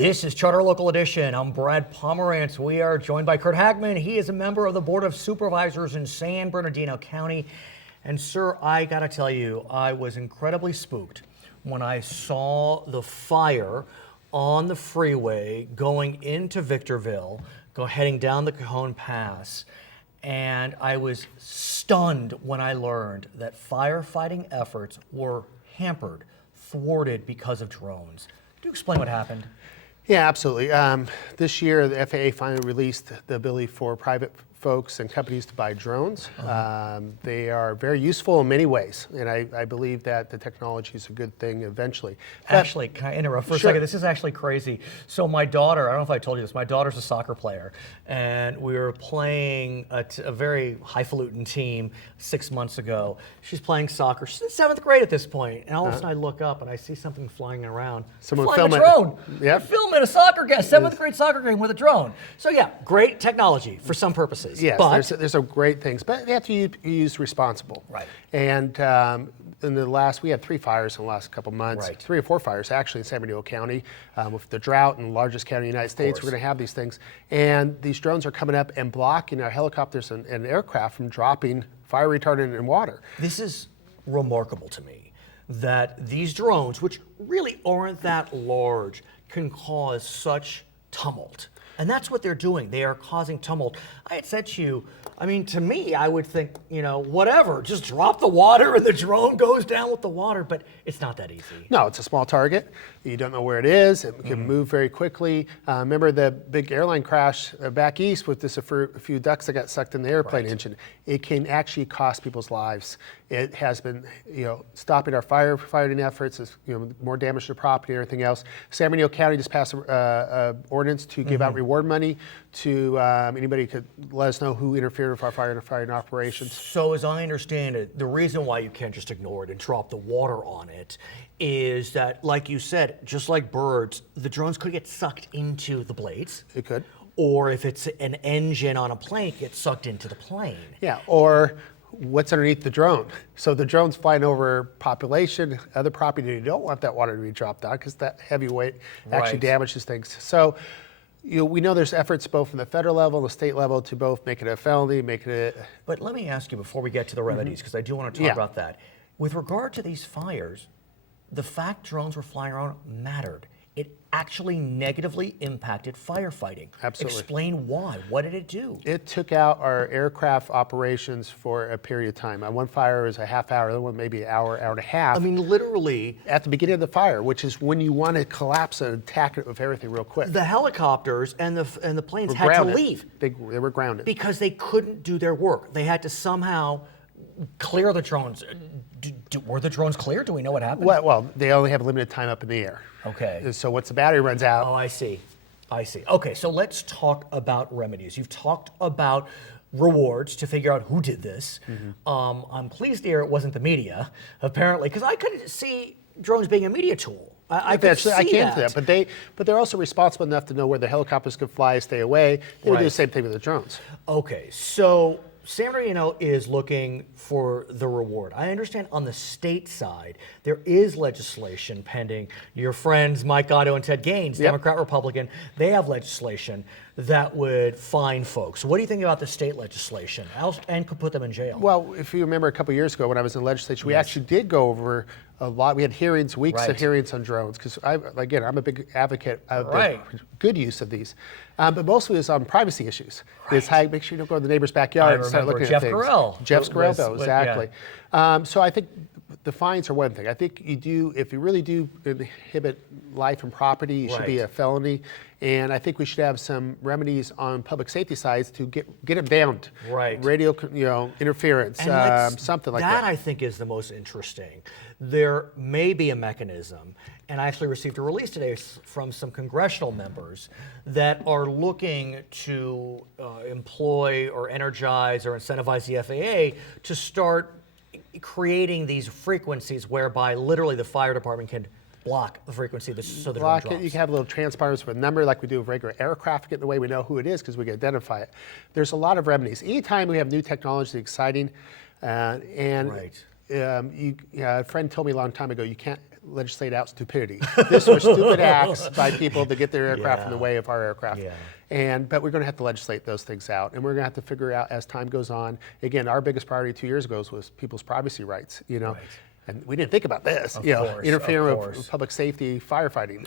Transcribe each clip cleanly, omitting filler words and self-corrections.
This is Charter Local Edition. I'm Brad Pomerance. We are joined by Curt Hagman. He is a member of the Board of Supervisors in San Bernardino County. And sir, I gotta tell you, I was incredibly spooked when I saw the fire on the freeway going into Victorville, heading down the Cajon Pass. And I was stunned when I learned that firefighting efforts were hampered, thwarted because of drones. Could you explain what happened? Yeah, absolutely. This year, the FAA finally released the ability for private folks and companies to buy drones. They are very useful in many ways, and I believe that the technology is a good thing eventually. Actually, can I interrupt for a second? This is actually crazy. So my daughter, I don't know if I told you this, my daughter's a soccer player, and we were playing a very highfalutin team 6 months ago. She's playing soccer. She's in 7th grade at this point, and all of a sudden I look up and I see something flying around. Someone flying filming a drone. Yep. They're filming a soccer game, 7th grade soccer game with a drone. So yeah, great technology for some purposes. Yes, but there's some great things, but they have to be used responsible. Right. And we had 3 fires in the last couple months, Right. 3 or 4 fires actually in San Bernardino County. With the drought in the largest county in the United States, we're going to have these things. And these drones are coming up and blocking our helicopters and aircraft from dropping fire retardant in water. This is remarkable to me that these drones, which really aren't that large, can cause such tumult. And that's what they're doing. They are causing tumult. I had said to you, I mean, to me, I would think, whatever, just drop the water and the drone goes down with the water, but it's not that easy. No, it's a small target. You don't know where it is. It can move very quickly. Remember the big airline crash back east with just a few ducks that got sucked in the airplane engine. It can actually cost people's lives. It has been, stopping our firefighting efforts, more damage to property and everything else. San Bernardino County just passed an ordinance to give out reward money to anybody who could let us know who interfered with our firefighting operations. So as I understand it, the reason why you can't just ignore it and drop the water on it is that, like you said, just like birds, the drones could get sucked into the blades. It could. Or if it's an engine on a plane, it gets sucked into the plane. Yeah, or what's underneath the drone. So the drone's flying over population, other property, you don't want that water to be dropped out because that heavy weight actually damages things. So we know there's efforts both from the federal level and the state level to both make it a felony, make it a... But let me ask you before we get to the remedies, because I do want to talk about that. With regard to these fires, the fact drones were flying around mattered. It actually negatively impacted firefighting. Absolutely. Explain why. What did it do? It took out our aircraft operations for a period of time. One fire was a half hour, the other one maybe an hour, hour and a half. I mean, literally. At the beginning of the fire, which is when you want to collapse and attack it with everything real quick. The helicopters and the planes had grounded. to leave. They were grounded. Because they couldn't do their work. They had to somehow clear the drones. Were the drones cleared? Do we know what happened? Well, they only have limited time up in the air. Okay. So once the battery runs out. Oh, I see. Okay, so let's talk about remedies. You've talked about rewards to figure out who did this. I'm pleased to hear it wasn't the media, apparently, because I could see drones being a media tool. I can see that, but they're also responsible enough to know where the helicopters can fly, stay away. They would do the same thing with the drones. Okay, so San Bernardino is looking for the reward. I understand on the state side, there is legislation pending. Your friends Mike Gatto and Ted Gaines, Democrat, Republican, they have legislation that would fine folks. What do you think about the state legislation and could put them in jail? Well, if you remember a couple of years ago when I was in the legislature, we actually did go over a lot. We had hearings, weeks of hearings on drones, because I'm a big advocate of the good use of these. But mostly it's on privacy issues. It's how make sure you don't go to the neighbor's backyard and start looking at things. Jeff Garrell, exactly. So I think the fines are one thing. I think if you really do inhibit life and property, it should be a felony. And I think we should have some remedies on public safety sides to get it banned. Radio, interference, something like that. That I think is the most interesting. There may be a mechanism, and I actually received a release today from some congressional members that are looking to employ or energize or incentivize the FAA to start creating these frequencies whereby literally the fire department can block the frequency so the drone drops. You can have little transponders with a number like we do with regular aircraft, get in the way we know who it is because we can identify it. There's a lot of remedies. Anytime we have new technology, exciting, a friend told me a long time ago, you can't legislate out stupidity. This was stupid acts by people to get their aircraft in the way of our aircraft. But we're going to have to legislate those things out, and we're going to have to figure out as time goes on. Again, our biggest priority 2 years ago was people's privacy rights. And we didn't think about this. Interfering with public safety, firefighting.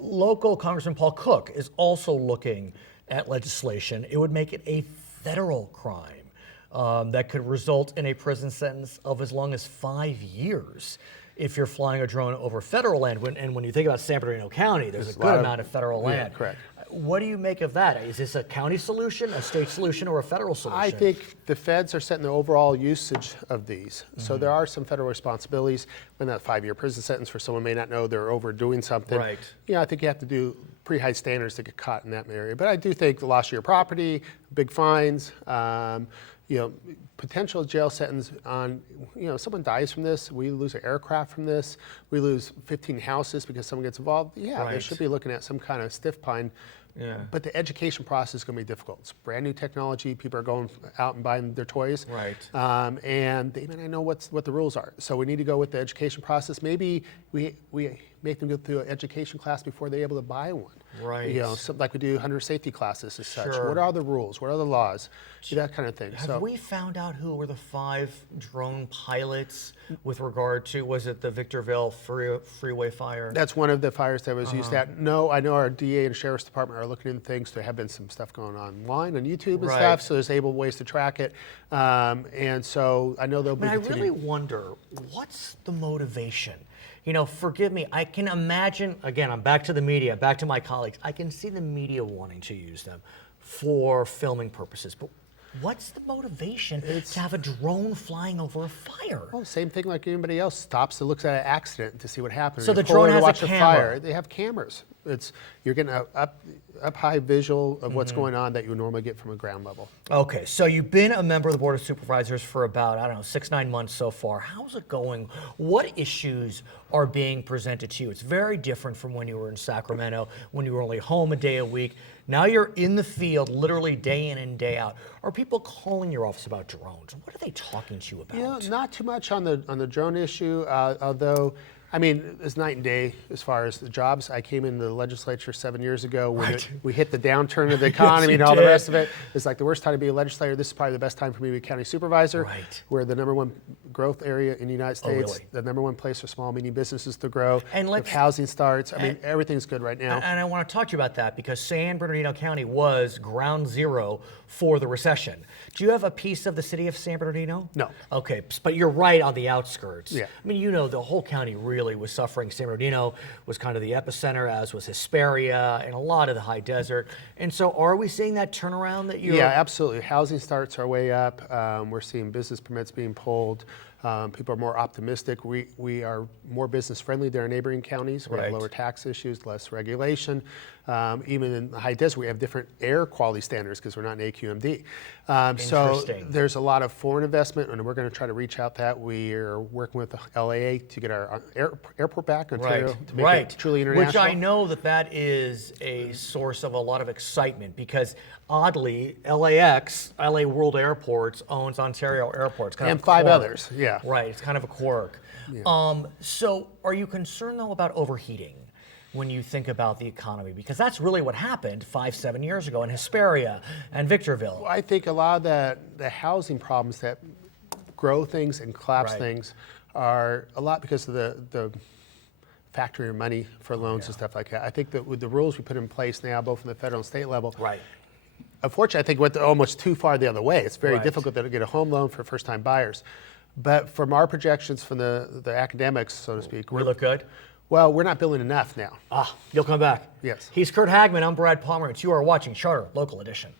Local Congressman Paul Cook is also looking at legislation. It would make it a federal crime that could result in a prison sentence of as long as 5 years if you're flying a drone over federal land. And when you think about San Bernardino County, there's a good amount of federal land. Correct. What do you make of that? Is this a county solution, a state solution, or a federal solution? I think the feds are setting the overall usage of these. So there are some federal responsibilities. When that 5-year prison sentence for someone may not know they're overdoing something. Right. I think you have to do pretty high standards to get caught in that area. But I do think the loss of your property, big fines, potential jail sentence on, someone dies from this, we lose an aircraft from this, we lose 15 houses because someone gets involved. They should be looking at some kind of stiff fine. But the education process is going to be difficult. It's brand new technology. People are going out and buying their toys. And they may not know what the rules are. So we need to go with the education process. Maybe we make them go through an education class before they're able to buy one. Like we do hunter safety classes as such. What are the rules? What are the laws? That kind of thing. Have we found out who were the 5 drone pilots with regard to, was it the Victorville freeway fire? That's one of the fires that was used at. No, I know our DA and Sheriff's Department are looking into things. There have been some stuff going online on YouTube and stuff, so there's able ways to track it. And so I know they'll be continuing. I really wonder, what's the motivation? Forgive me, I can imagine, again, I'm back to the media, back to my colleagues, I can see the media wanting to use them for filming purposes, but what's the motivation to have a drone flying over a fire? Well, same thing like anybody else stops and looks at an accident to see what happened. So the drone has a camera. Fire. They have cameras. You're getting up high visual of what's going on that you would normally get from a ground level. Okay, so you've been a member of the Board of Supervisors for about, 6-9 months so far. How's it going? What issues are being presented to you? It's very different from when you were in Sacramento, when you were only home a day a week. Now you're in the field literally day in and day out. Are people calling your office about drones? What are they talking to you about? Not too much on the drone issue, although it's night and day as far as the jobs. I came into the legislature 7 years ago when we hit the downturn of the economy and all the rest of it. It's like the worst time to be a legislator. This is probably the best time for me to be a county supervisor. We're the #1 growth area in the United States, the #1 place for small, medium businesses to grow. And if housing starts, everything's good right now. And I want to talk to you about that because San Bernardino County was ground zero for the recession. Do you have a piece of the city of San Bernardino? No. Okay, but you're right on the outskirts. Yeah. The whole county really was suffering. San Bernardino was kind of the epicenter, as was Hesperia and a lot of the high desert. And so are we seeing that turnaround that you're... Yeah, absolutely. Housing starts are way up. We're seeing business permits being pulled. People are more optimistic. We are more business friendly than our neighboring counties. We have lower tax issues, less regulation. Even in the high desert, we have different air quality standards because we're not in AQMD. So there's a lot of foreign investment, and we're going to try to reach out that. We are working with the LAA to get our airport back in Ontario to make it truly international. Which I know that is a source of a lot of excitement because oddly, LAX, LA World Airports, owns Ontario Airports. And 5 others, Right, it's kind of a quirk. So are you concerned though about overheating when you think about the economy? Because that's really what happened 5-7 years ago in Hesperia and Victorville. Well, I think a lot of the housing problems that grow things and collapse things are a lot because of the factory of money for loans and stuff like that. I think that with the rules we put in place now, both from the federal and state level, unfortunately, I think went almost too far the other way. It's very difficult to get a home loan for first-time buyers. But from our projections from the academics, so to speak, we look good. Well, we're not building enough now. You'll come back. Yes. He's Curt Hagman. I'm Brad Pomerance. You are watching Charter Local Edition.